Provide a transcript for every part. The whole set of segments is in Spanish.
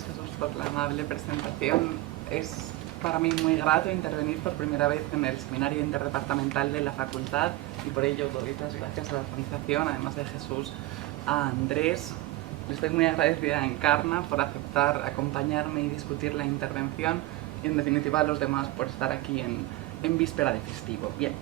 gracias, Jesús, por la amable presentación. Es para mí muy grato intervenir por primera vez en el seminario interdepartamental de la facultad y por ello doy las gracias a la organización, además de Jesús, a Andrés. Le estoy muy agradecida a Encarna por aceptar acompañarme y discutir la intervención y en definitiva a los demás por estar aquí en víspera de festivo. Bien.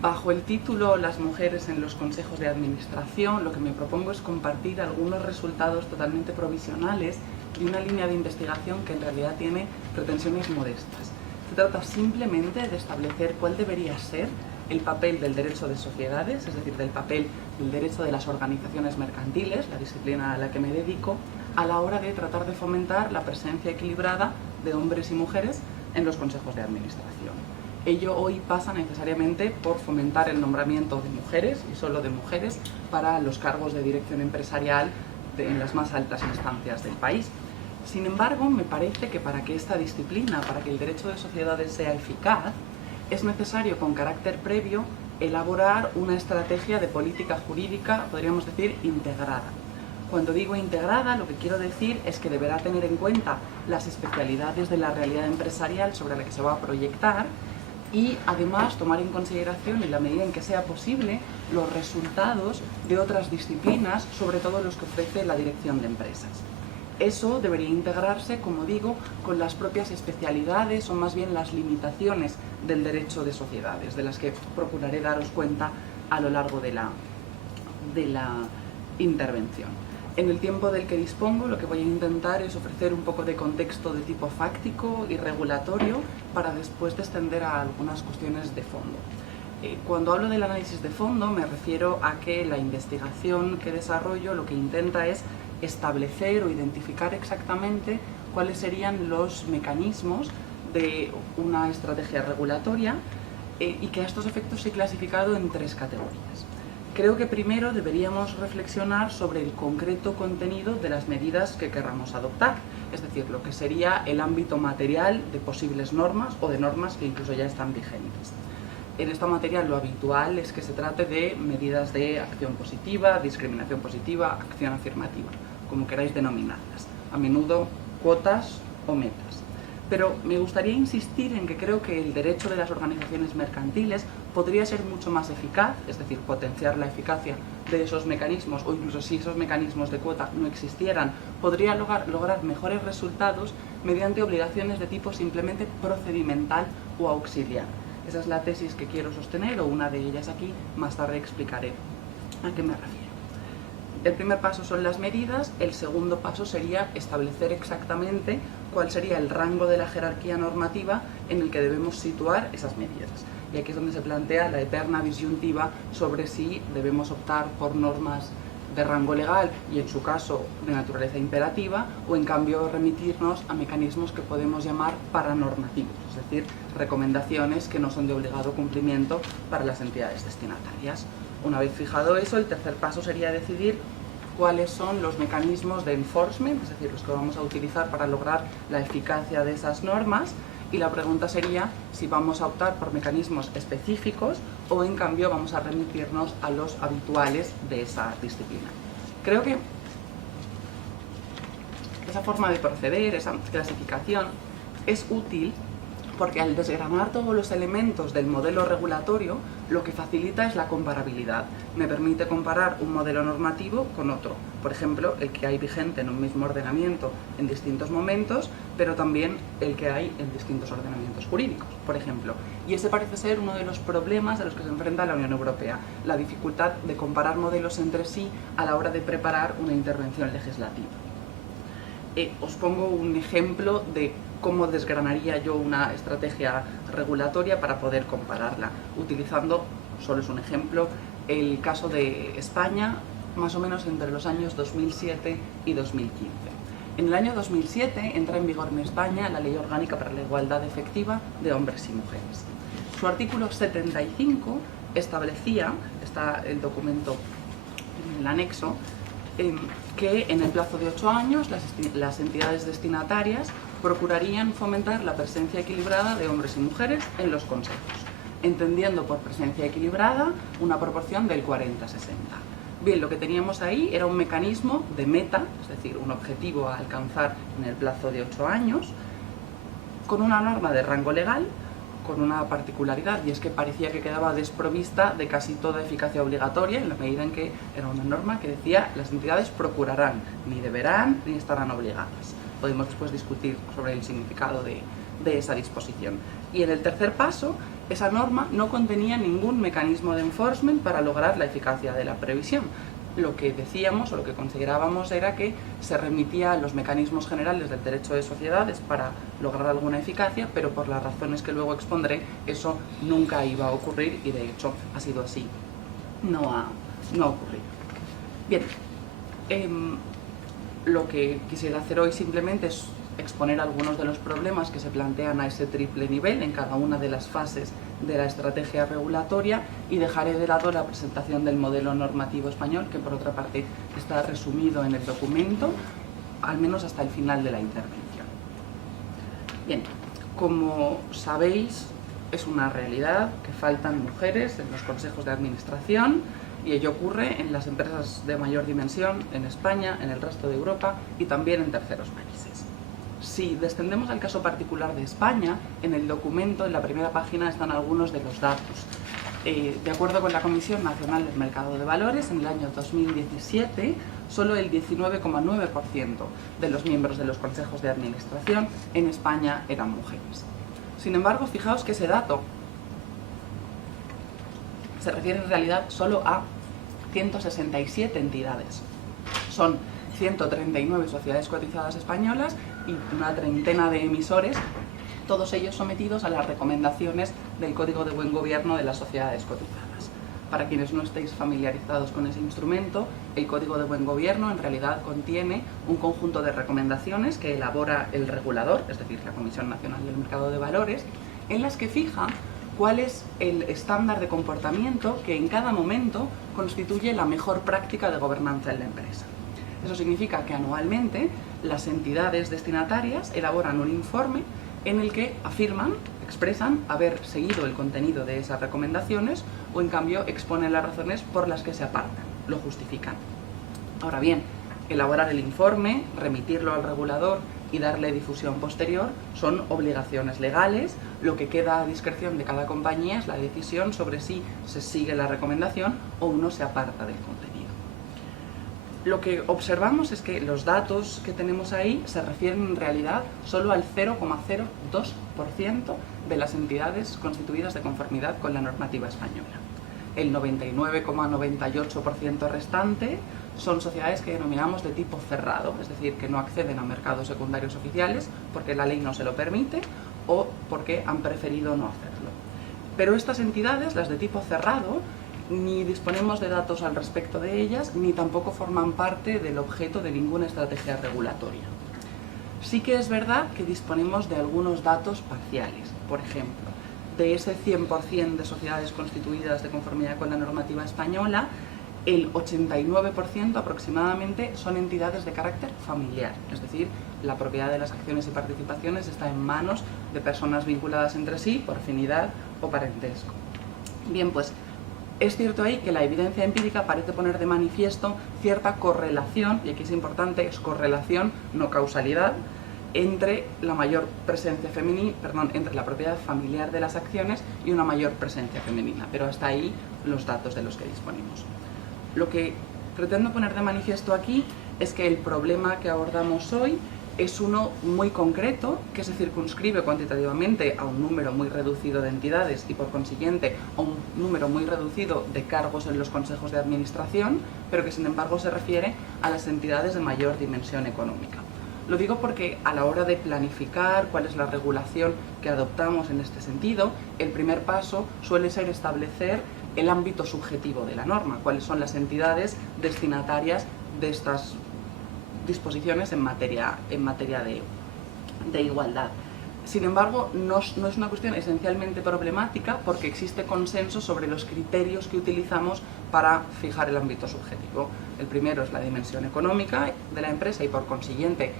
Bajo el título Las mujeres en los consejos de administración, lo que me propongo es compartir algunos resultados totalmente provisionales de una línea de investigación que en realidad tiene pretensiones modestas. Se trata simplemente de establecer cuál debería ser el papel del derecho de sociedades, es decir, del papel del derecho de las organizaciones mercantiles, la disciplina a la que me dedico, a la hora de tratar de fomentar la presencia equilibrada de hombres y mujeres en los consejos de administración. Ello hoy pasa necesariamente por fomentar el nombramiento de mujeres, y solo de mujeres, para los cargos de dirección empresarial en las más altas instancias del país. Sin embargo, me parece que para que esta disciplina, para que el derecho de sociedades sea eficaz, es necesario con carácter previo elaborar una estrategia de política jurídica, podríamos decir, integrada. Cuando digo integrada, lo que quiero decir es que deberá tener en cuenta las especialidades de la realidad empresarial sobre la que se va a proyectar, y además tomar en consideración, en la medida en que sea posible, los resultados de otras disciplinas, sobre todo los que ofrece la dirección de empresas. Eso debería integrarse, como digo, con las propias especialidades o más bien las limitaciones del derecho de sociedades, de las que procuraré daros cuenta a lo largo de la intervención. En el tiempo del que dispongo, lo que voy a intentar es ofrecer un poco de contexto de tipo fáctico y regulatorio para después descender a algunas cuestiones de fondo. Cuando hablo del análisis de fondo me refiero a que la investigación que desarrollo lo que intenta es establecer o identificar exactamente cuáles serían los mecanismos de una estrategia regulatoria y que a estos efectos he clasificado en tres categorías. Creo que primero deberíamos reflexionar sobre el concreto contenido de las medidas que querramos adoptar, es decir, lo que sería el ámbito material de posibles normas o de normas que incluso ya están vigentes. En esta materia lo habitual es que se trate de medidas de acción positiva, discriminación positiva, acción afirmativa, como queráis denominarlas, a menudo cuotas o metas. Pero me gustaría insistir en que creo que el derecho de las organizaciones mercantiles podría ser mucho más eficaz, es decir, potenciar la eficacia de esos mecanismos, o incluso si esos mecanismos de cuota no existieran, podría lograr mejores resultados mediante obligaciones de tipo simplemente procedimental o auxiliar. Esa es la tesis que quiero sostener, o una de ellas aquí, más tarde explicaré a qué me refiero. El primer paso son las medidas, el segundo paso sería establecer exactamente cuál sería el rango de la jerarquía normativa en el que debemos situar esas medidas. Y aquí es donde se plantea la eterna disyuntiva sobre si debemos optar por normas de rango legal y en su caso de naturaleza imperativa, o en cambio remitirnos a mecanismos que podemos llamar paranormativos, es decir, recomendaciones que no son de obligado cumplimiento para las entidades destinatarias. Una vez fijado eso, el tercer paso sería decidir cuáles son los mecanismos de enforcement, es decir, los que vamos a utilizar para lograr la eficacia de esas normas, y la pregunta sería si vamos a optar por mecanismos específicos o en cambio vamos a remitirnos a los habituales de esa disciplina. Creo que esa forma de proceder, esa clasificación, es útil porque al desgranar todos los elementos del modelo regulatorio, lo que facilita es la comparabilidad. Me permite comparar un modelo normativo con otro, por ejemplo, el que hay vigente en un mismo ordenamiento en distintos momentos, pero también el que hay en distintos ordenamientos jurídicos, por ejemplo. Y ese parece ser uno de los problemas a los que se enfrenta la Unión Europea, la dificultad de comparar modelos entre sí a la hora de preparar una intervención legislativa. Os pongo un ejemplo de cómo desgranaría yo una estrategia regulatoria para poder compararla, utilizando, solo es un ejemplo, el caso de España, más o menos entre los años 2007 y 2015. En el año 2007 entra en vigor en España la Ley Orgánica para la Igualdad Efectiva de Hombres y Mujeres. Su artículo 75 establecía, está el documento en el anexo, que en el plazo de 8 años las entidades destinatarias procurarían fomentar la presencia equilibrada de hombres y mujeres en los consejos, entendiendo por presencia equilibrada una proporción del 40-60. Bien, lo que teníamos ahí era un mecanismo de meta, es decir, un objetivo a alcanzar en el plazo de 8 años, con una norma de rango legal, con una particularidad, y es que parecía que quedaba desprovista de casi toda eficacia obligatoria, en la medida en que era una norma que decía las entidades procurarán, ni deberán, ni estarán obligadas. Podemos después discutir sobre el significado de esa disposición. Y en el tercer paso, esa norma no contenía ningún mecanismo de enforcement para lograr la eficacia de la previsión. Lo que decíamos o lo que considerábamos era que se remitía a los mecanismos generales del derecho de sociedades para lograr alguna eficacia, pero por las razones que luego expondré, eso nunca iba a ocurrir y de hecho ha sido así. No ha ocurrido. Bien, lo que quisiera hacer hoy simplemente es exponer algunos de los problemas que se plantean a ese triple nivel en cada una de las fases de la estrategia regulatoria y dejaré de lado la presentación del modelo normativo español, que por otra parte está resumido en el documento, al menos hasta el final de la intervención. Bien, como sabéis, es una realidad que faltan mujeres en los consejos de administración y ello ocurre en las empresas de mayor dimensión en España, en el resto de Europa y también en terceros países. Si descendemos al caso particular de España, en el documento, en la primera página, están algunos de los datos. De acuerdo con la Comisión Nacional del Mercado de Valores, en el año 2017, solo el 19,9% de los miembros de los consejos de administración en España eran mujeres. Sin embargo, fijaos que ese dato se refiere en realidad solo a 167 entidades. Son 139 sociedades cotizadas españolas y una treintena de emisores, todos ellos sometidos a las recomendaciones del Código de Buen Gobierno de las sociedades cotizadas. Para quienes no estéis familiarizados con ese instrumento, el Código de Buen Gobierno en realidad contiene un conjunto de recomendaciones que elabora el regulador, es decir, la Comisión Nacional del Mercado de Valores, en las que fija cuál es el estándar de comportamiento que en cada momento constituye la mejor práctica de gobernanza en la empresa. Eso significa que anualmente las entidades destinatarias elaboran un informe en el que afirman, expresan haber seguido el contenido de esas recomendaciones o en cambio exponen las razones por las que se apartan, lo justifican. Ahora bien, elaborar el informe, remitirlo al regulador y darle difusión posterior son obligaciones legales. Lo que queda a discreción de cada compañía es la decisión sobre si se sigue la recomendación o uno se aparta del contenido. Lo que observamos es que los datos que tenemos ahí se refieren en realidad solo al 0,02% de las entidades constituidas de conformidad con la normativa española. El 99,98% restante son sociedades que denominamos de tipo cerrado, es decir, que no acceden a mercados secundarios oficiales porque la ley no se lo permite o porque han preferido no hacerlo. Pero estas entidades, las de tipo cerrado, ni disponemos de datos al respecto de ellas, ni tampoco forman parte del objeto de ninguna estrategia regulatoria. Sí que es verdad que disponemos de algunos datos parciales. Por ejemplo, de ese 100% de sociedades constituidas de conformidad con la normativa española, el 89% aproximadamente son entidades de carácter familiar, es decir, la propiedad de las acciones y participaciones está en manos de personas vinculadas entre sí por afinidad o parentesco. Bien, pues es cierto ahí que la evidencia empírica parece poner de manifiesto cierta correlación, y aquí es importante, es correlación, no causalidad, entre la mayor presencia femenina, entre la propiedad familiar de las acciones y una mayor presencia femenina, pero hasta ahí los datos de los que disponemos. Lo que pretendo poner de manifiesto aquí es que el problema que abordamos hoy es uno muy concreto, que se circunscribe cuantitativamente a un número muy reducido de entidades y por consiguiente a un número muy reducido de cargos en los consejos de administración, pero que sin embargo se refiere a las entidades de mayor dimensión económica. Lo digo porque a la hora de planificar cuál es la regulación que adoptamos en este sentido, el primer paso suele ser establecer el ámbito subjetivo de la norma, cuáles son las entidades destinatarias de estas disposiciones en materia de igualdad. Sin embargo, no es una cuestión esencialmente problemática porque existe consenso sobre los criterios que utilizamos para fijar el ámbito subjetivo. El primero es la dimensión económica de la empresa y por consiguiente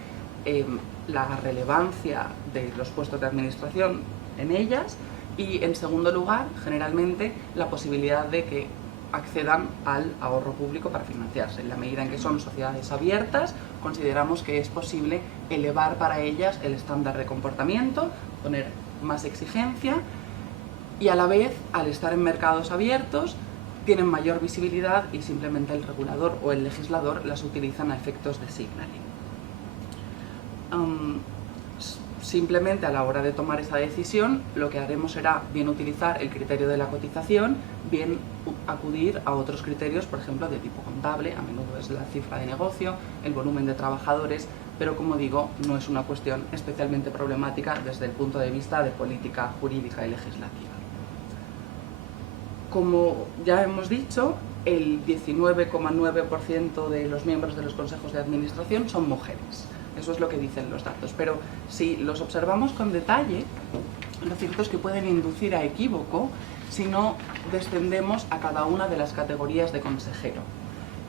la relevancia de los puestos de administración en ellas, y en segundo lugar, generalmente, la posibilidad de que accedan al ahorro público para financiarse. En la medida en que son sociedades abiertas, consideramos que es posible elevar para ellas el estándar de comportamiento, poner más exigencia y a la vez, al estar en mercados abiertos, tienen mayor visibilidad y simplemente el regulador o el legislador las utilizan a efectos de signaling. Simplemente a la hora de tomar esa decisión, lo que haremos será bien utilizar el criterio de la cotización, bien acudir a otros criterios, por ejemplo, de tipo contable, a menudo es la cifra de negocio, el volumen de trabajadores, pero como digo, no es una cuestión especialmente problemática desde el punto de vista de política jurídica y legislativa. Como ya hemos dicho, el 19,9% de los miembros de los consejos de administración son mujeres. Eso es lo que dicen los datos, pero si los observamos con detalle, lo cierto es que pueden inducir a equívoco si no descendemos a cada una de las categorías de consejero.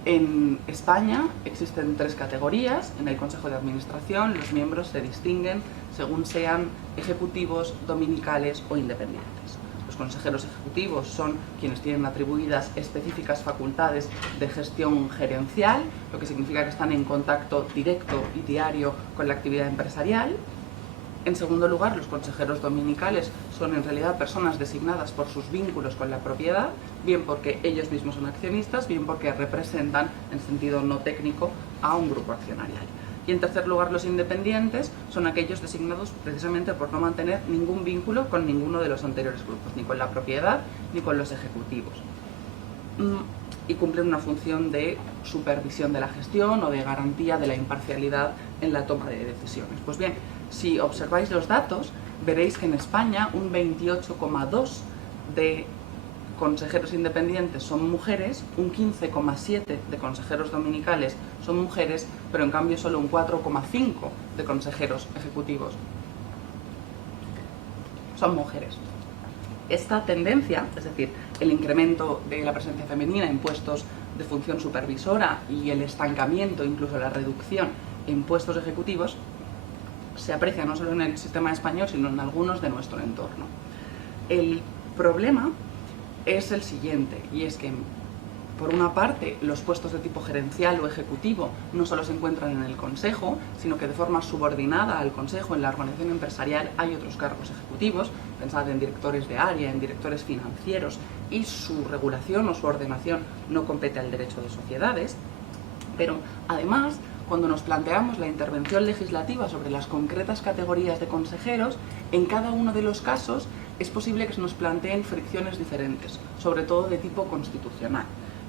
En España existen 3 categorías. En el Consejo de Administración los miembros se distinguen según sean ejecutivos, dominicales o independientes. Los consejeros ejecutivos son quienes tienen atribuidas específicas facultades de gestión gerencial, lo que significa que están en contacto directo y diario con la actividad empresarial. En segundo lugar, los consejeros dominicales son en realidad personas designadas por sus vínculos con la propiedad, bien porque ellos mismos son accionistas, bien porque representan, en sentido no técnico, a un grupo accionarial. Y en tercer lugar, los independientes son aquellos designados precisamente por no mantener ningún vínculo con ninguno de los anteriores grupos, ni con la propiedad ni con los ejecutivos. Y cumplen una función de supervisión de la gestión o de garantía de la imparcialidad en la toma de decisiones. Pues bien, si observáis los datos, veréis que en España un 28,2% de consejeros independientes son mujeres, un 15,7% de consejeros dominicales son mujeres, pero en cambio solo un 4,5% de consejeros ejecutivos son mujeres. Esta tendencia, es decir, el incremento de la presencia femenina en puestos de función supervisora y el estancamiento, incluso la reducción en puestos ejecutivos, se aprecia no solo en el sistema español, sino en algunos de nuestro entorno. El problema es el siguiente, y es que, por una parte, los puestos de tipo gerencial o ejecutivo no solo se encuentran en el Consejo, sino que de forma subordinada al Consejo en la organización empresarial hay otros cargos ejecutivos, pensad en directores de área, en directores financieros, y su regulación o su ordenación no compete al derecho de sociedades, pero además, cuando nos planteamos la intervención legislativa sobre las concretas categorías de consejeros, en cada uno de los casos es posible que se nos planteen fricciones diferentes, sobre todo de tipo constitucional.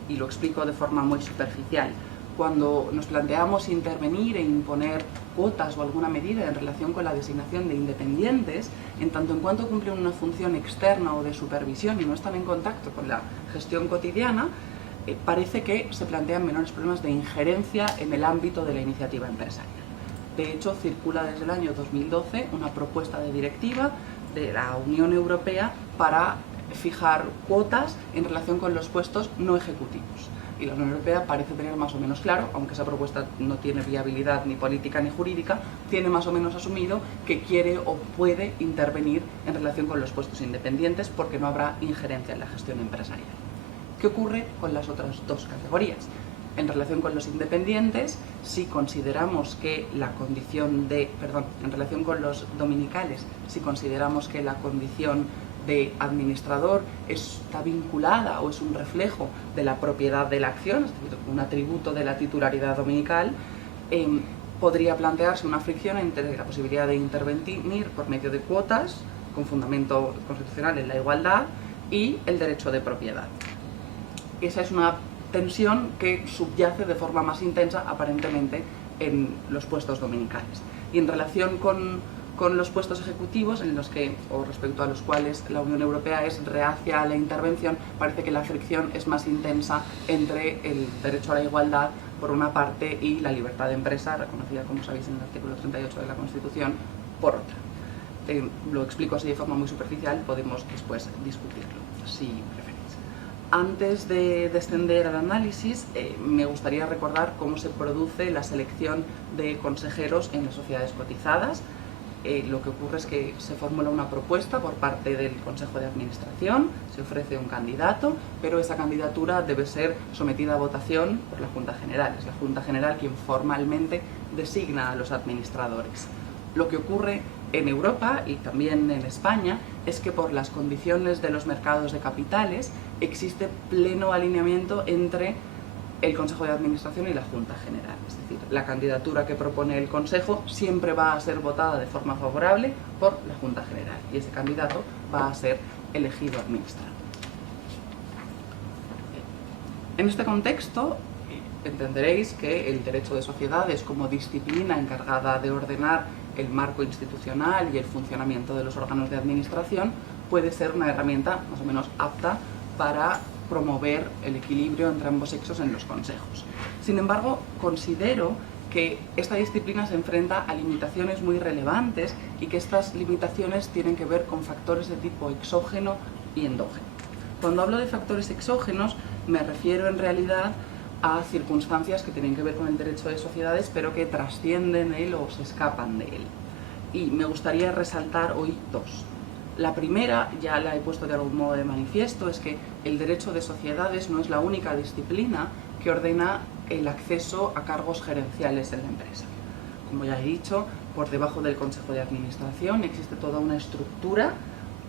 Y lo explico de forma muy superficial. Cuando nos planteamos intervenir e imponer cuotas o alguna medida en relación con la designación de independientes, en tanto en cuanto cumplen una función externa o de supervisión y no están en contacto con la gestión cotidiana, parece que se plantean menores problemas de injerencia en el ámbito de la iniciativa empresarial. De hecho, circula desde el año 2012 una propuesta de directiva de la Unión Europea para fijar cuotas en relación con los puestos no ejecutivos. Y la Unión Europea parece tener más o menos claro, aunque esa propuesta no tiene viabilidad ni política ni jurídica, tiene más o menos asumido que quiere o puede intervenir en relación con los puestos independientes porque no habrá injerencia en la gestión empresarial. ¿Qué ocurre con las otras 2 categorías? En relación con los independientes, si consideramos que la condición de, en relación con los dominicales, si consideramos que la condición de administrador está vinculada o es un reflejo de la propiedad de la acción, es decir, un atributo de la titularidad dominical, podría plantearse una fricción entre la posibilidad de intervenir por medio de cuotas, con fundamento constitucional en la igualdad, y el derecho de propiedad. Esa es una tensión que subyace de forma más intensa, aparentemente, en los puestos dominicales. Y en relación con los puestos ejecutivos, en los que, o respecto a los cuales la Unión Europea es reacia a la intervención, parece que la fricción es más intensa entre el derecho a la igualdad, por una parte, y la libertad de empresa, reconocida, como sabéis, en el artículo 38 de la Constitución, por otra. Lo explico así de forma muy superficial, podemos después discutirlo, si preferís. Antes de descender al análisis, me gustaría recordar cómo se produce la selección de consejeros en las sociedades cotizadas. lo que ocurre es que se formula una propuesta por parte del Consejo de Administración, se ofrece un candidato, pero esa candidatura debe ser sometida a votación por la Junta General. Es la Junta General quien formalmente designa a los administradores. Lo que ocurre en Europa y también en España es que por las condiciones de los mercados de capitales existe pleno alineamiento entre el Consejo de Administración y la Junta General. Es decir, la candidatura que propone el Consejo siempre va a ser votada de forma favorable por la Junta General y ese candidato va a ser elegido administrador. En este contexto, entenderéis que el derecho de sociedades como disciplina encargada de ordenar el marco institucional y el funcionamiento de los órganos de administración puede ser una herramienta más o menos apta para promover el equilibrio entre ambos sexos en los consejos. Sin embargo, considero que esta disciplina se enfrenta a limitaciones muy relevantes y que estas limitaciones tienen que ver con factores de tipo exógeno y endógeno. Cuando hablo de factores exógenos me refiero en realidad a circunstancias que tienen que ver con el derecho de sociedades pero que trascienden él o se escapan de él. Y me gustaría resaltar hoy dos. La primera, ya la he puesto de algún modo de manifiesto, es que el derecho de sociedades no es la única disciplina que ordena el acceso a cargos gerenciales en la empresa. Como ya he dicho, por debajo del Consejo de Administración existe toda una estructura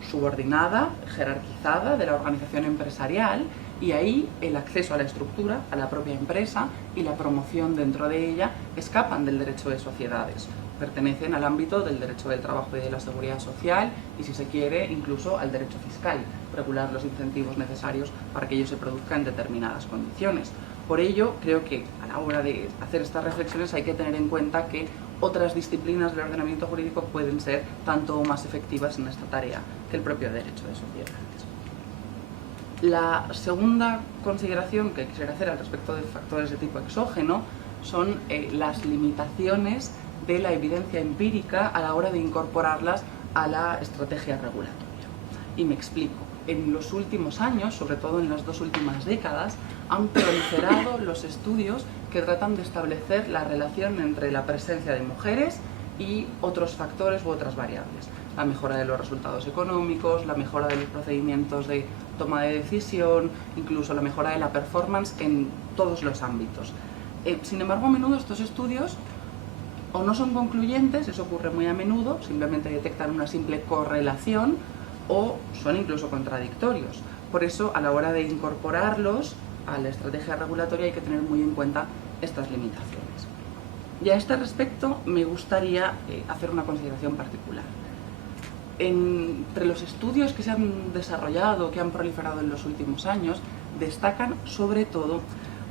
subordinada, jerarquizada de la organización empresarial y ahí el acceso a la estructura, a la propia empresa y la promoción dentro de ella escapan del derecho de sociedades. Pertenecen al ámbito del derecho del trabajo y de la seguridad social y, si se quiere, incluso al derecho fiscal, regular los incentivos necesarios para que ello se produzca en determinadas condiciones. Por ello, creo que a la hora de hacer estas reflexiones hay que tener en cuenta que otras disciplinas del ordenamiento jurídico pueden ser tanto o más efectivas en esta tarea que el propio derecho de sociedades. La segunda consideración que quisiera hacer al respecto de factores de tipo exógeno son las limitaciones de la evidencia empírica a la hora de incorporarlas a la estrategia regulatoria. Y me explico. En los últimos años, sobre todo en las 2 últimas décadas, han proliferado los estudios que tratan de establecer la relación entre la presencia de mujeres y otros factores u otras variables. La mejora de los resultados económicos, la mejora de los procedimientos de toma de decisión, incluso la mejora de la performance en todos los ámbitos. Sin embargo, a menudo estos estudios o no son concluyentes, eso ocurre muy a menudo, simplemente detectan una simple correlación, o son incluso contradictorios. Por eso, a la hora de incorporarlos a la estrategia regulatoria hay que tener muy en cuenta estas limitaciones. Y a este respecto me gustaría hacer una consideración particular. Entre los estudios que se han desarrollado, que han proliferado en los últimos años, destacan sobre todo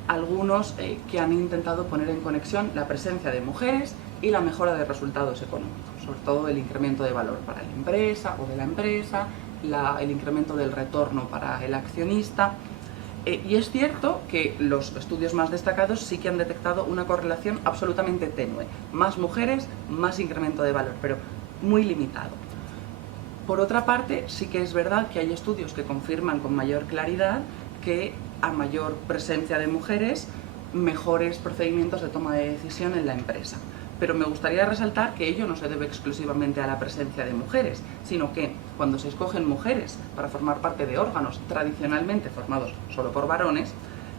algunos que han intentado poner en conexión la presencia de mujeres y la mejora de resultados económicos, sobre todo el incremento de valor para la empresa o de la empresa, el incremento del retorno para el accionista. Y es cierto que los estudios más destacados sí que han detectado una correlación absolutamente tenue. Más mujeres, más incremento de valor, pero muy limitado. Por otra parte, sí que es verdad que hay estudios que confirman con mayor claridad que a mayor presencia de mujeres, mejores procedimientos de toma de decisión en la empresa. Pero me gustaría resaltar que ello no se debe exclusivamente a la presencia de mujeres, sino que cuando se escogen mujeres para formar parte de órganos tradicionalmente formados solo por varones,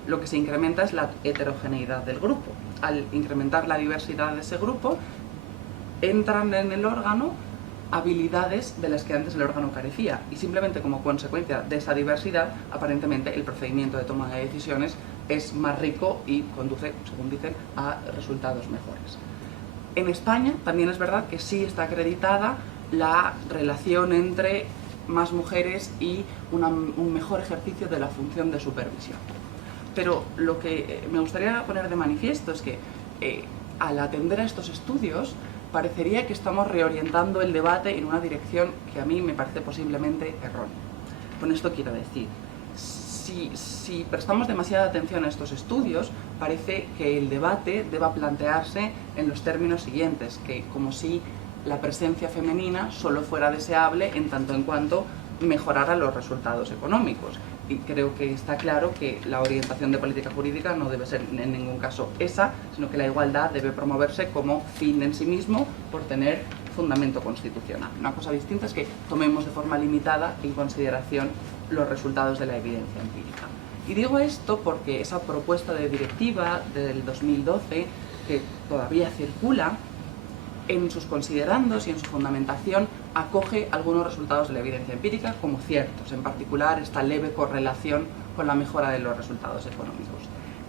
lo que se incrementa es la heterogeneidad del grupo. Al incrementar la diversidad de ese grupo, entran en el órgano habilidades de las que antes el órgano carecía y simplemente como consecuencia de esa diversidad, aparentemente el procedimiento de toma de decisiones es más rico y conduce, según dicen, a resultados mejores. En España también es verdad que sí está acreditada la relación entre más mujeres y un mejor ejercicio de la función de supervisión. Pero lo que me gustaría poner de manifiesto es que al atender a estos estudios parecería que estamos reorientando el debate en una dirección que a mí me parece posiblemente errónea. Con esto quiero decir, si prestamos demasiada atención a estos estudios, parece que el debate deba plantearse en los términos siguientes, que como si la presencia femenina solo fuera deseable en tanto en cuanto mejorara los resultados económicos. Y creo que está claro que la orientación de política jurídica no debe ser en ningún caso esa, sino que la igualdad debe promoverse como fin en sí mismo por tener fundamento constitucional. Una cosa distinta es que tomemos de forma limitada en consideración los resultados de la evidencia empírica. Y digo esto porque esa propuesta de directiva del 2012, que todavía circula, en sus considerandos y en su fundamentación acoge algunos resultados de la evidencia empírica como ciertos, en particular esta leve correlación con la mejora de los resultados económicos.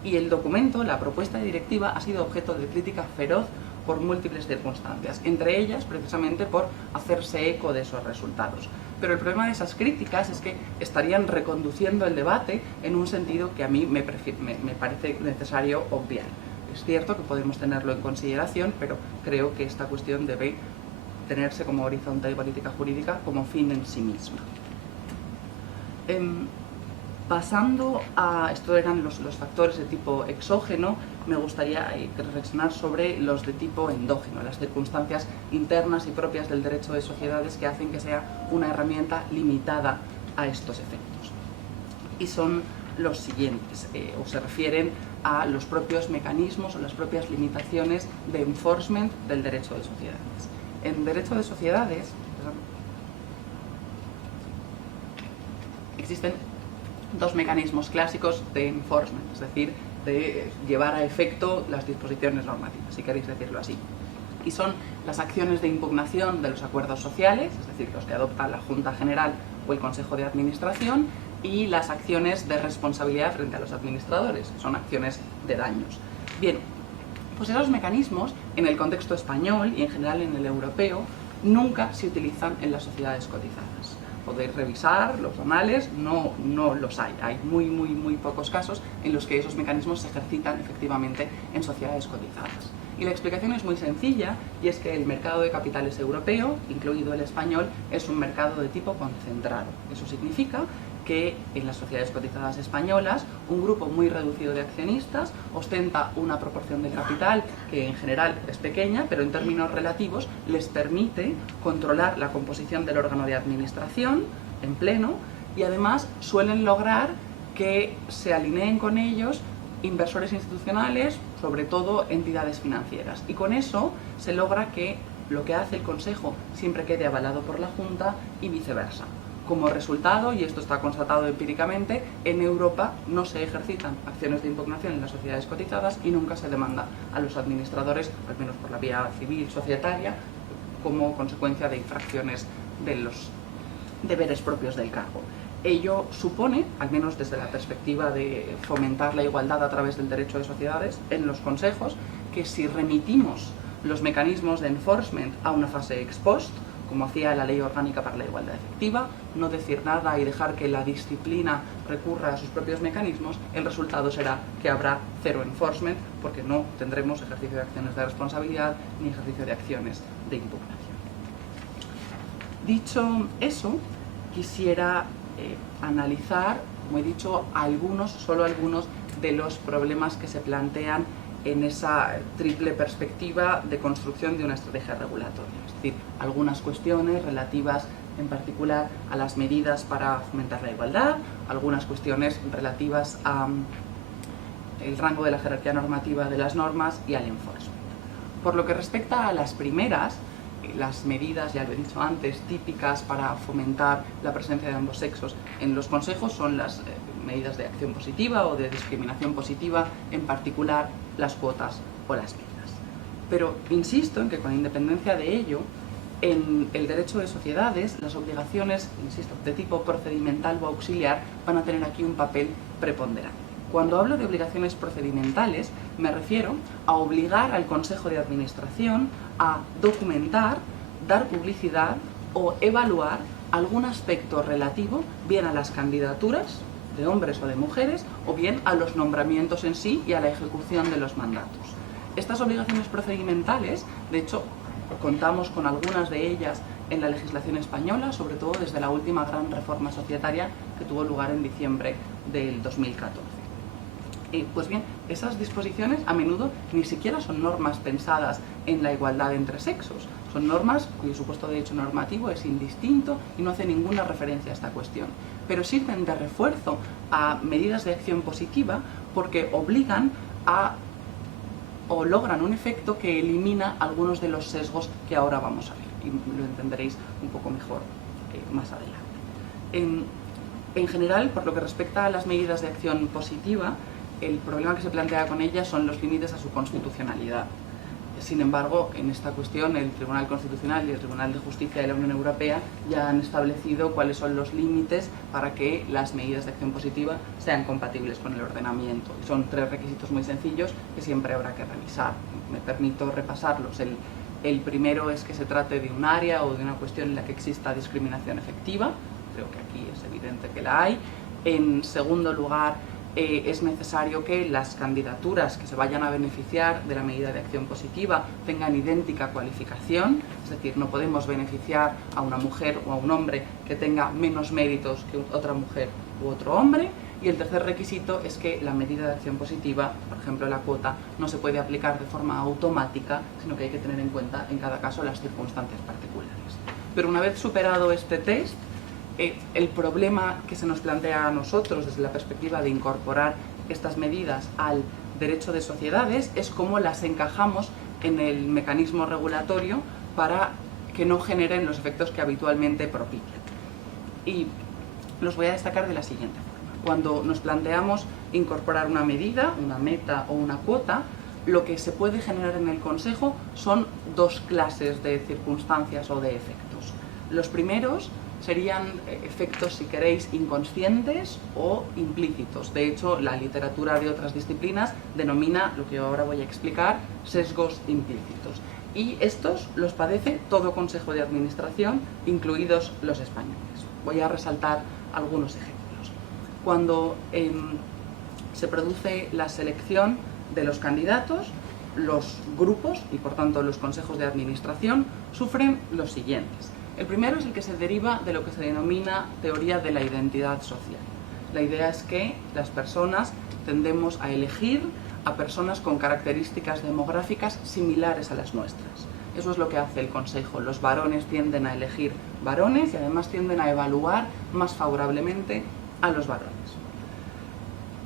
Y el documento, la propuesta de directiva, ha sido objeto de crítica feroz por múltiples circunstancias, entre ellas precisamente por hacerse eco de esos resultados. Pero el problema de esas críticas es que estarían reconduciendo el debate en un sentido que a mí me parece necesario obviar. Es cierto que podemos tenerlo en consideración, pero creo que esta cuestión debe tenerse como horizonte de política jurídica como fin en sí misma. Pasando a, estos eran los factores de tipo exógeno, me gustaría reflexionar sobre los de tipo endógeno, las circunstancias internas y propias del derecho de sociedades que hacen que sea una herramienta limitada a estos efectos. Y son los siguientes, o se refieren a los propios mecanismos o las propias limitaciones de enforcement del derecho de sociedades. En derecho de sociedades existen dos mecanismos clásicos de enforcement, es decir, de llevar a efecto las disposiciones normativas, si queréis decirlo así. Y son las acciones de impugnación de los acuerdos sociales, es decir, los que adopta la Junta General o el Consejo de Administración, y las acciones de responsabilidad frente a los administradores, que son acciones de daños. Bien, pues esos mecanismos, en el contexto español y en general en el europeo, nunca se utilizan en las sociedades cotizadas. Podéis revisar los anales, no los hay. Hay muy pocos casos en los que esos mecanismos se ejercitan efectivamente en sociedades cotizadas. Y la explicación es muy sencilla, y es que el mercado de capitales europeo, incluido el español, es un mercado de tipo concentrado. Eso significa que en las sociedades cotizadas españolas un grupo muy reducido de accionistas ostenta una proporción del capital que en general es pequeña, pero en términos relativos les permite controlar la composición del órgano de administración en pleno, y además suelen lograr que se alineen con ellos inversores institucionales, sobre todo entidades financieras, y con eso se logra que lo que hace el Consejo siempre quede avalado por la Junta y viceversa. Como resultado, y esto está constatado empíricamente, en Europa no se ejercitan acciones de impugnación en las sociedades cotizadas y nunca se demanda a los administradores, al menos por la vía civil societaria, como consecuencia de infracciones de los deberes propios del cargo. Ello supone, al menos desde la perspectiva de fomentar la igualdad a través del derecho de sociedades en los consejos, que si remitimos los mecanismos de enforcement a una fase ex post, como hacía la Ley Orgánica para la Igualdad Efectiva, no decir nada y dejar que la disciplina recurra a sus propios mecanismos, el resultado será que habrá cero enforcement, porque no tendremos ejercicio de acciones de responsabilidad ni ejercicio de acciones de impugnación. Dicho eso, quisiera analizar, como he dicho, solo algunos de los problemas que se plantean en esa triple perspectiva de construcción de una estrategia regulatoria. Es decir, algunas cuestiones relativas en particular a las medidas para fomentar la igualdad, algunas cuestiones relativas al rango de la jerarquía normativa de las normas y al enforcement. Por lo que respecta a las primeras, las medidas, ya lo he dicho antes, típicas para fomentar la presencia de ambos sexos en los consejos son las medidas de acción positiva o de discriminación positiva, en particular las cuotas o las becas. Pero insisto en que con independencia de ello, en el derecho de sociedades, las obligaciones, insisto, de tipo procedimental o auxiliar van a tener aquí un papel preponderante. Cuando hablo de obligaciones procedimentales, me refiero a obligar al Consejo de Administración a documentar, dar publicidad o evaluar algún aspecto relativo bien a las candidaturas de hombres o de mujeres, o bien a los nombramientos en sí y a la ejecución de los mandatos. Estas obligaciones procedimentales, de hecho, contamos con algunas de ellas en la legislación española, sobre todo desde la última gran reforma societaria que tuvo lugar en diciembre del 2014. Pues bien, esas disposiciones a menudo ni siquiera son normas pensadas en la igualdad entre sexos, son normas cuyo supuesto derecho normativo es indistinto y no hace ninguna referencia a esta cuestión, pero sirven de refuerzo a medidas de acción positiva porque obligan o logran un efecto que elimina algunos de los sesgos que ahora vamos a ver. y lo entenderéis un poco mejor más adelante. En general, por lo que respecta a las medidas de acción positiva, el problema que se plantea con ellas son los límites a su constitucionalidad. Sin embargo, en esta cuestión, el Tribunal Constitucional y el Tribunal de Justicia de la Unión Europea ya han establecido cuáles son los límites para que las medidas de acción positiva sean compatibles con el ordenamiento. Son 3 requisitos muy sencillos que siempre habrá que revisar. Me permito repasarlos. El primero es que se trate de un área o de una cuestión en la que exista discriminación efectiva. Creo que aquí es evidente que la hay. En segundo lugar, es necesario que las candidaturas que se vayan a beneficiar de la medida de acción positiva tengan idéntica cualificación, es decir, no podemos beneficiar a una mujer o a un hombre que tenga menos méritos que otra mujer u otro hombre. Y el tercer requisito es que la medida de acción positiva, por ejemplo la cuota, no se puede aplicar de forma automática, sino que hay que tener en cuenta en cada caso las circunstancias particulares. Pero una vez superado este test, el problema que se nos plantea a nosotros desde la perspectiva de incorporar estas medidas al derecho de sociedades es cómo las encajamos en el mecanismo regulatorio para que no generen los efectos que habitualmente propician. Y los voy a destacar de la siguiente forma. Cuando nos planteamos incorporar una medida, una meta o una cuota, lo que se puede generar en el Consejo son 2 clases de circunstancias o de efectos. Los primeros serían efectos, si queréis, inconscientes o implícitos. De hecho, la literatura de otras disciplinas denomina lo que yo ahora voy a explicar sesgos implícitos. Y estos los padece todo Consejo de Administración, incluidos los españoles. Voy a resaltar algunos ejemplos. Cuando se produce la selección de los candidatos, los grupos y por tanto los consejos de administración sufren los siguientes. El primero es el que se deriva de lo que se denomina teoría de la identidad social. La idea es que las personas tendemos a elegir a personas con características demográficas similares a las nuestras. Eso es lo que hace el Consejo. Los varones tienden a elegir varones y además tienden a evaluar más favorablemente a los varones.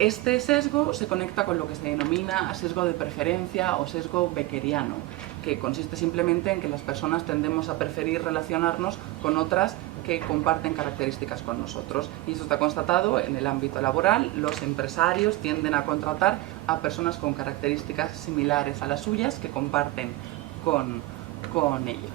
Este sesgo se conecta con lo que se denomina sesgo de preferencia o sesgo beckeriano, que consiste simplemente en que las personas tendemos a preferir relacionarnos con otras que comparten características con nosotros. Y eso está constatado en el ámbito laboral. Los empresarios tienden a contratar a personas con características similares a las suyas que comparten con ellos.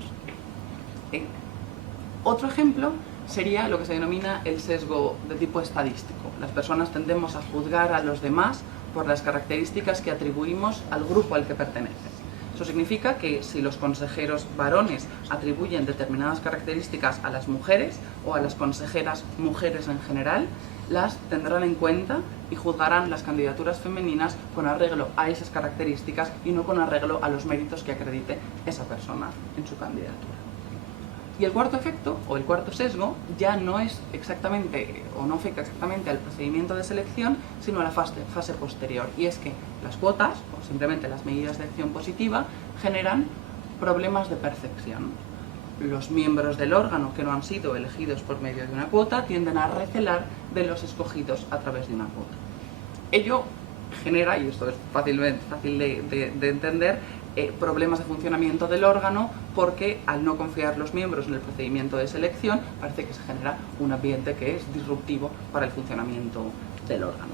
Otro ejemplo sería lo que se denomina el sesgo de tipo estadístico. Las personas tendemos a juzgar a los demás por las características que atribuimos al grupo al que pertenecen. Eso significa que si los consejeros varones atribuyen determinadas características a las mujeres o a las consejeras mujeres en general, las tendrán en cuenta y juzgarán las candidaturas femeninas con arreglo a esas características y no con arreglo a los méritos que acredite esa persona en su candidatura. Y el cuarto efecto, o el cuarto sesgo, ya no es exactamente, o no afecta exactamente al procedimiento de selección, sino a la fase posterior. Y es que las cuotas, o simplemente las medidas de acción positiva, generan problemas de percepción. Los miembros del órgano que no han sido elegidos por medio de una cuota tienden a recelar de los escogidos a través de una cuota. Ello genera, y esto es fácil de entender, problemas de funcionamiento del órgano, porque al no confiar los miembros en el procedimiento de selección parece que se genera un ambiente que es disruptivo para el funcionamiento del órgano.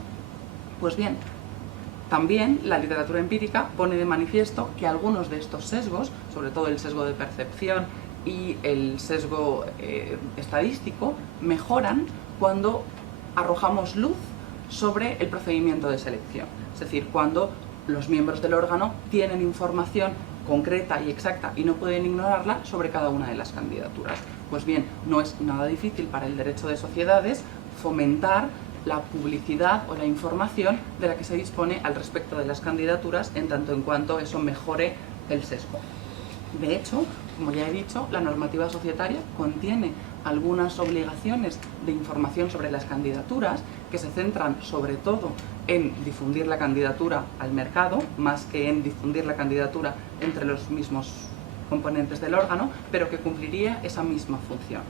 Pues bien, también la literatura empírica pone de manifiesto que algunos de estos sesgos, sobre todo el sesgo de percepción y el sesgo estadístico, mejoran cuando arrojamos luz sobre el procedimiento de selección. Es decir, cuando los miembros del órgano tienen información concreta y exacta y no pueden ignorarla sobre cada una de las candidaturas. Pues bien, no es nada difícil para el derecho de sociedades fomentar la publicidad o la información de la que se dispone al respecto de las candidaturas, en tanto en cuanto eso mejore el sesgo. De hecho, como ya he dicho, la normativa societaria contiene algunas obligaciones de información sobre las candidaturas que se centran sobre todo en difundir la candidatura al mercado, más que en difundir la candidatura entre los mismos componentes del órgano, pero que cumpliría esa misma función.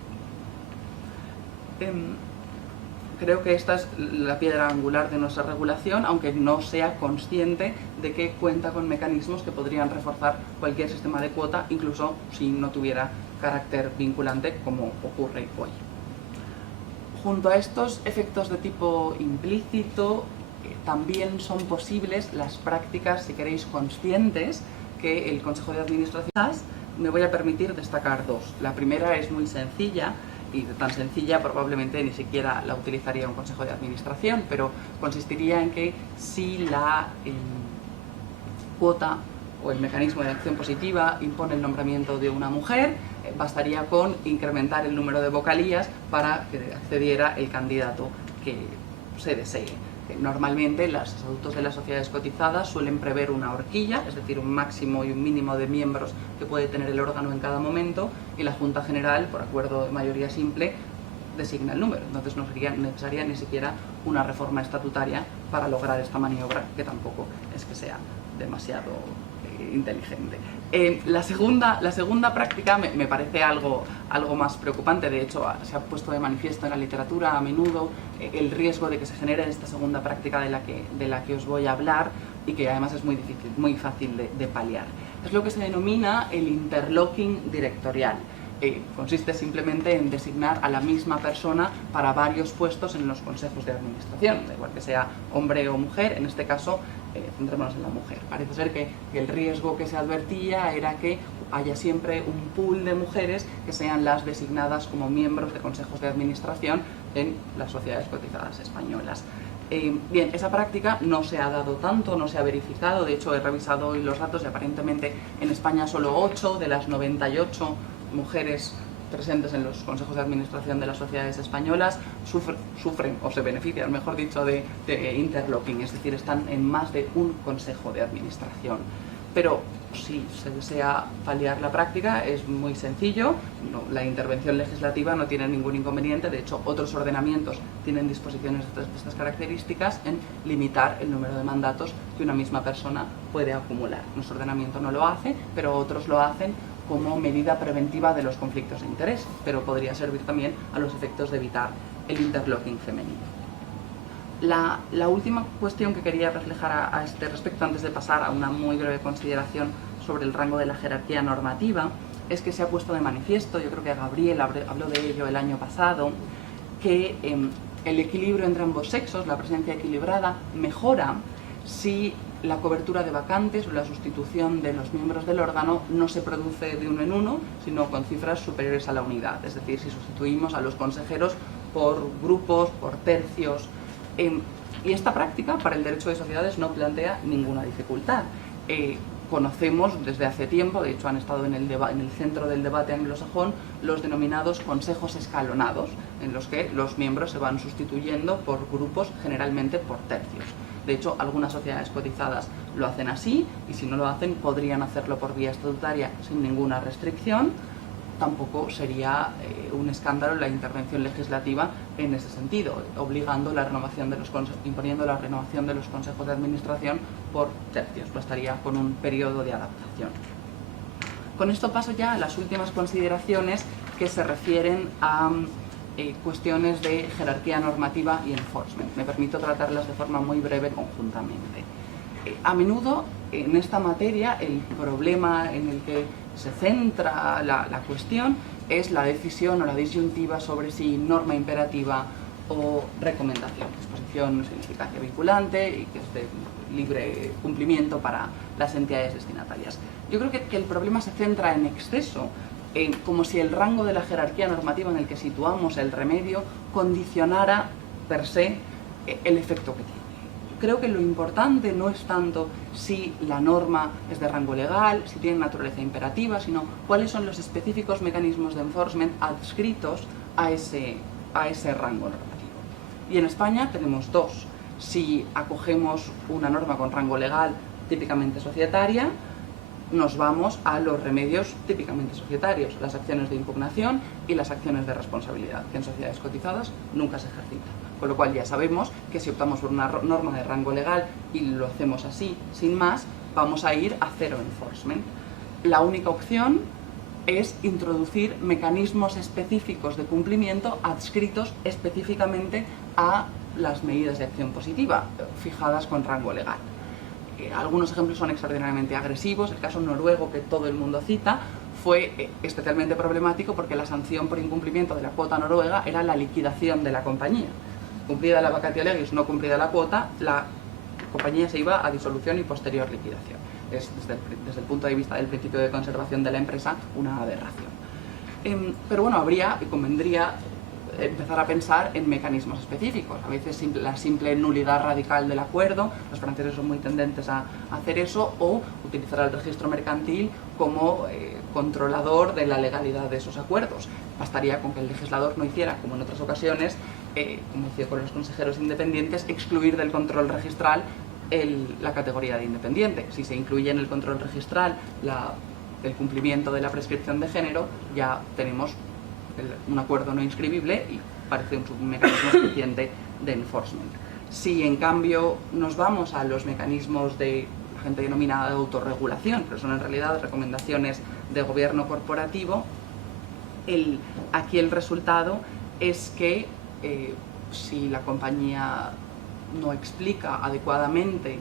creo que esta es la piedra angular de nuestra regulación, aunque no sea consciente de que cuenta con mecanismos que podrían reforzar cualquier sistema de cuota, incluso si no tuviera carácter vinculante, como ocurre hoy. Junto a estos efectos de tipo implícito, también son posibles las prácticas, si queréis, conscientes que el Consejo de Administración hace. Me voy a permitir destacar dos. La primera es muy sencilla, y tan sencilla probablemente ni siquiera la utilizaría un Consejo de Administración, pero consistiría en que si la cuota o el mecanismo de acción positiva impone el nombramiento de una mujer, bastaría con incrementar el número de vocalías para que accediera el candidato que se desee. Normalmente los estatutos de las sociedades cotizadas suelen prever una horquilla, es decir, un máximo y un mínimo de miembros que puede tener el órgano en cada momento, y la Junta General, por acuerdo de mayoría simple, designa el número. Entonces no sería necesaria ni siquiera una reforma estatutaria para lograr esta maniobra, que tampoco es que sea demasiado inteligente. La segunda práctica me parece algo más preocupante. De hecho, se ha puesto de manifiesto en la literatura a menudo el riesgo de que se genere esta segunda práctica de la que os voy a hablar, y que además es muy fácil de paliar. Es lo que se denomina el interlocking directorial. Consiste simplemente en designar a la misma persona para varios puestos en los consejos de administración, da igual que sea hombre o mujer. En este caso, centrémonos en la mujer. Parece ser que el riesgo que se advertía era que haya siempre un pool de mujeres que sean las designadas como miembros de consejos de administración en las sociedades cotizadas españolas. Bien, esa práctica no se ha dado tanto, no se ha verificado. De hecho, he revisado hoy los datos y aparentemente en España solo 8 de las 98 mujeres presentes en los consejos de administración de las sociedades españolas sufren o se benefician, mejor dicho, de interlocking, es decir, están en más de un consejo de administración. Pero si se desea paliar la práctica es muy sencillo. La intervención legislativa no tiene ningún inconveniente. De hecho, otros ordenamientos tienen disposiciones de estas características en limitar el número de mandatos que una misma persona puede acumular. Nuestro ordenamiento no lo hace, pero otros lo hacen como medida preventiva de los conflictos de interés, pero podría servir también a los efectos de evitar el interlocking femenino. La última cuestión que quería reflejar a este respecto, antes de pasar a una muy breve consideración sobre el rango de la jerarquía normativa, es que se ha puesto de manifiesto, yo creo que Gabriel habló de ello el año pasado, que el equilibrio entre ambos sexos, la presencia equilibrada, mejora si la cobertura de vacantes o la sustitución de los miembros del órgano no se produce de uno en uno, sino con cifras superiores a la unidad. Es decir, si sustituimos a los consejeros por grupos, por tercios. Y esta práctica para el derecho de sociedades no plantea ninguna dificultad. Conocemos desde hace tiempo, de hecho han estado en el centro del debate anglosajón, los denominados consejos escalonados, en los que los miembros se van sustituyendo por grupos, generalmente por tercios. De hecho, algunas sociedades cotizadas lo hacen así, y si no lo hacen podrían hacerlo por vía estatutaria sin ninguna restricción. Tampoco sería un escándalo la intervención legislativa en ese sentido, obligando la renovación de imponiendo la renovación de los consejos de administración por tercios. Bastaría con un periodo de adaptación. Con esto paso ya a las últimas consideraciones, que se refieren a cuestiones de jerarquía normativa y enforcement. Me permito tratarlas de forma muy breve conjuntamente. A menudo en esta materia el problema en el que se centra la cuestión es la decisión o la disyuntiva sobre si norma imperativa o recomendación. Disposición significa que vinculante y que es de libre cumplimiento para las entidades destinatarias. Yo creo que el problema se centra en exceso, como si el rango de la jerarquía normativa en el que situamos el remedio condicionara per se el efecto que tiene. Creo que lo importante no es tanto si la norma es de rango legal, si tiene naturaleza imperativa, sino cuáles son los específicos mecanismos de enforcement adscritos a ese rango normativo. Y en España tenemos dos. Si acogemos una norma con rango legal típicamente societaria, nos vamos a los remedios típicamente societarios, las acciones de impugnación y las acciones de responsabilidad, que en sociedades cotizadas nunca se ejercitan. Con lo cual ya sabemos que si optamos por una norma de rango legal y lo hacemos así, sin más, vamos a ir a cero enforcement. La única opción es introducir mecanismos específicos de cumplimiento adscritos específicamente a las medidas de acción positiva fijadas con rango legal. Algunos ejemplos son extraordinariamente agresivos. El caso noruego, que todo el mundo cita, fue especialmente problemático porque la sanción por incumplimiento de la cuota noruega era la liquidación de la compañía. Cumplida la vacatio legis, no cumplida la cuota, la compañía se iba a disolución y posterior liquidación. Es, desde el punto de vista del principio de conservación de la empresa, una aberración. Pero bueno, habría y convendría empezar a pensar en mecanismos específicos. A veces la simple nulidad radical del acuerdo, los franceses son muy tendentes a hacer eso, o utilizar el registro mercantil como controlador de la legalidad de esos acuerdos. Bastaría con que el legislador no hiciera, como en otras ocasiones, como decía con los consejeros independientes, excluir del control registral la categoría de independiente. Si se incluye en el control registral el cumplimiento de la prescripción de género, ya tenemos un acuerdo no inscribible y parece un mecanismo suficiente de enforcement. Si en cambio nos vamos a los mecanismos de la gente denominada de autorregulación, pero son en realidad recomendaciones de gobierno corporativo, aquí el resultado es que si la compañía no explica adecuadamente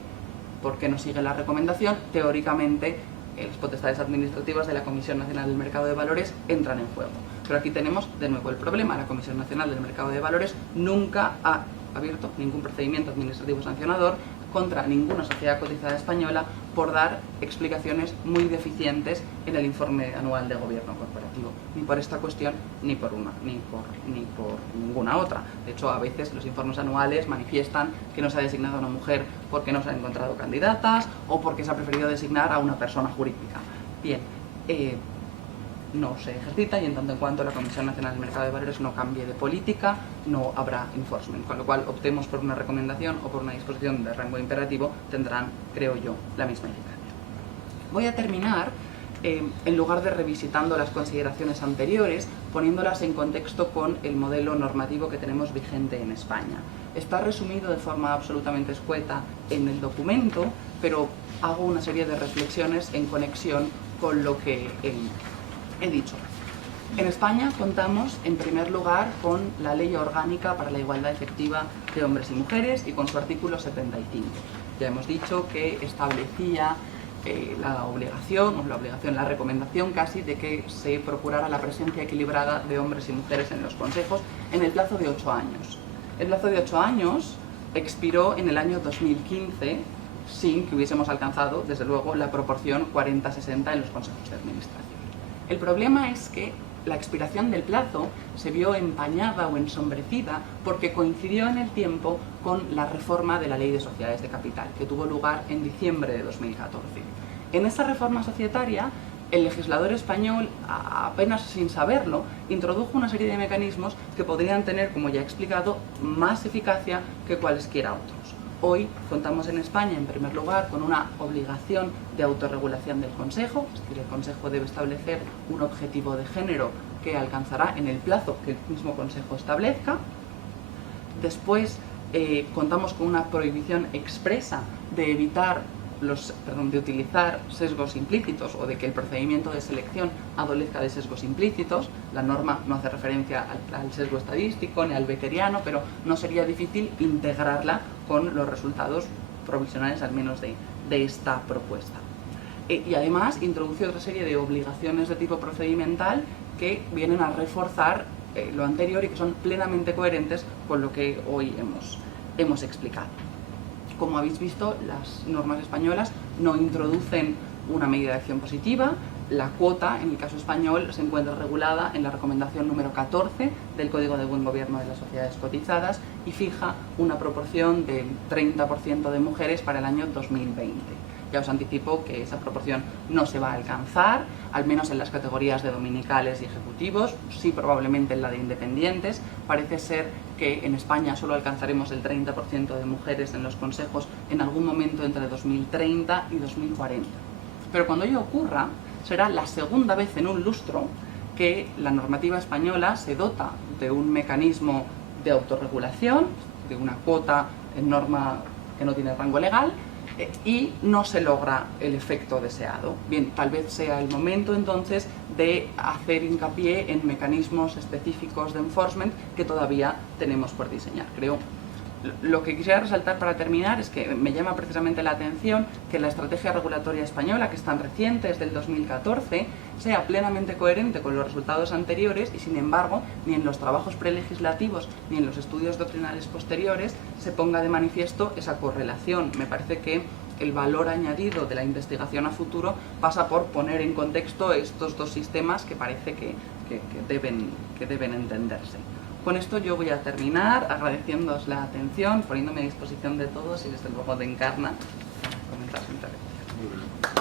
por qué no sigue la recomendación, teóricamente las potestades administrativas de la Comisión Nacional del Mercado de Valores entran en juego. Pero aquí tenemos de nuevo el problema. La Comisión Nacional del Mercado de Valores nunca ha abierto ningún procedimiento administrativo sancionador contra ninguna sociedad cotizada española por dar explicaciones muy deficientes en el informe anual de gobierno corporativo, ni por esta cuestión ni por ninguna otra. De hecho, a veces los informes anuales manifiestan que no se ha designado a una mujer porque no se han encontrado candidatas o porque se ha preferido designar a una persona jurídica. Bien, no se ejercita, y en tanto en cuanto la Comisión Nacional del Mercado de Valores no cambie de política, no habrá enforcement, con lo cual optemos por una recomendación o por una disposición de rango imperativo, tendrán, creo yo, la misma eficacia. Voy a terminar, en lugar de revisitando las consideraciones anteriores, poniéndolas en contexto con el modelo normativo que tenemos vigente en España. Está resumido de forma absolutamente escueta en el documento, pero hago una serie de reflexiones en conexión con lo que he dicho. En España contamos, en primer lugar, con la Ley Orgánica para la Igualdad Efectiva de Hombres y Mujeres y con su artículo 75. Ya hemos dicho que establecía la recomendación casi de que se procurara la presencia equilibrada de hombres y mujeres en los consejos en el plazo de 8 años. El plazo de 8 años expiró en el año 2015 sin que hubiésemos alcanzado, desde luego, la proporción 40-60 en los consejos de administración. El problema es que la expiración del plazo se vio empañada o ensombrecida porque coincidió en el tiempo con la reforma de la Ley de Sociedades de Capital, que tuvo lugar en diciembre de 2014. En esa reforma societaria, el legislador español, apenas sin saberlo, introdujo una serie de mecanismos que podrían tener, como ya he explicado, más eficacia que cualesquiera otros. Hoy contamos en España, en primer lugar, con una obligación de autorregulación del Consejo, es decir, el Consejo debe establecer un objetivo de género que alcanzará en el plazo que el mismo Consejo establezca. Después, contamos con una prohibición expresa de de utilizar sesgos implícitos o de que el procedimiento de selección adolezca de sesgos implícitos. La norma no hace referencia al sesgo estadístico ni al beckeriano, pero no sería difícil integrarla con los resultados provisionales, al menos de esta propuesta. Y además introduce otra serie de obligaciones de tipo procedimental que vienen a reforzar lo anterior y que son plenamente coherentes con lo que hoy hemos explicado. Como habéis visto, las normas españolas no introducen una medida de acción positiva. La cuota, en el caso español, se encuentra regulada en la recomendación número 14 del Código de Buen Gobierno de las Sociedades Cotizadas y fija una proporción del 30% de mujeres para el año 2020. Ya os anticipo que esa proporción no se va a alcanzar, al menos en las categorías de dominicales y ejecutivos, sí probablemente en la de independientes. Parece ser que en España solo alcanzaremos el 30% de mujeres en los consejos en algún momento entre 2030 y 2040. Pero cuando ello ocurra, será la segunda vez en un lustro que la normativa española se dota de un mecanismo de autorregulación, de una cuota en norma que no tiene rango legal, y no se logra el efecto deseado. Bien, tal vez sea el momento entonces de hacer hincapié en mecanismos específicos de enforcement que todavía tenemos por diseñar. Creo. Lo que quisiera resaltar para terminar es que me llama precisamente la atención que la estrategia regulatoria española, que es tan reciente, es del 2014, sea plenamente coherente con los resultados anteriores y, sin embargo, ni en los trabajos prelegislativos ni en los estudios doctrinales posteriores se ponga de manifiesto esa correlación. Me parece que el valor añadido de la investigación a futuro pasa por poner en contexto estos dos sistemas que parece que deben entenderse. Con esto yo voy a terminar agradeciéndoos la atención, poniéndome a disposición de todos y desde luego de Encarna para comentar su intervención.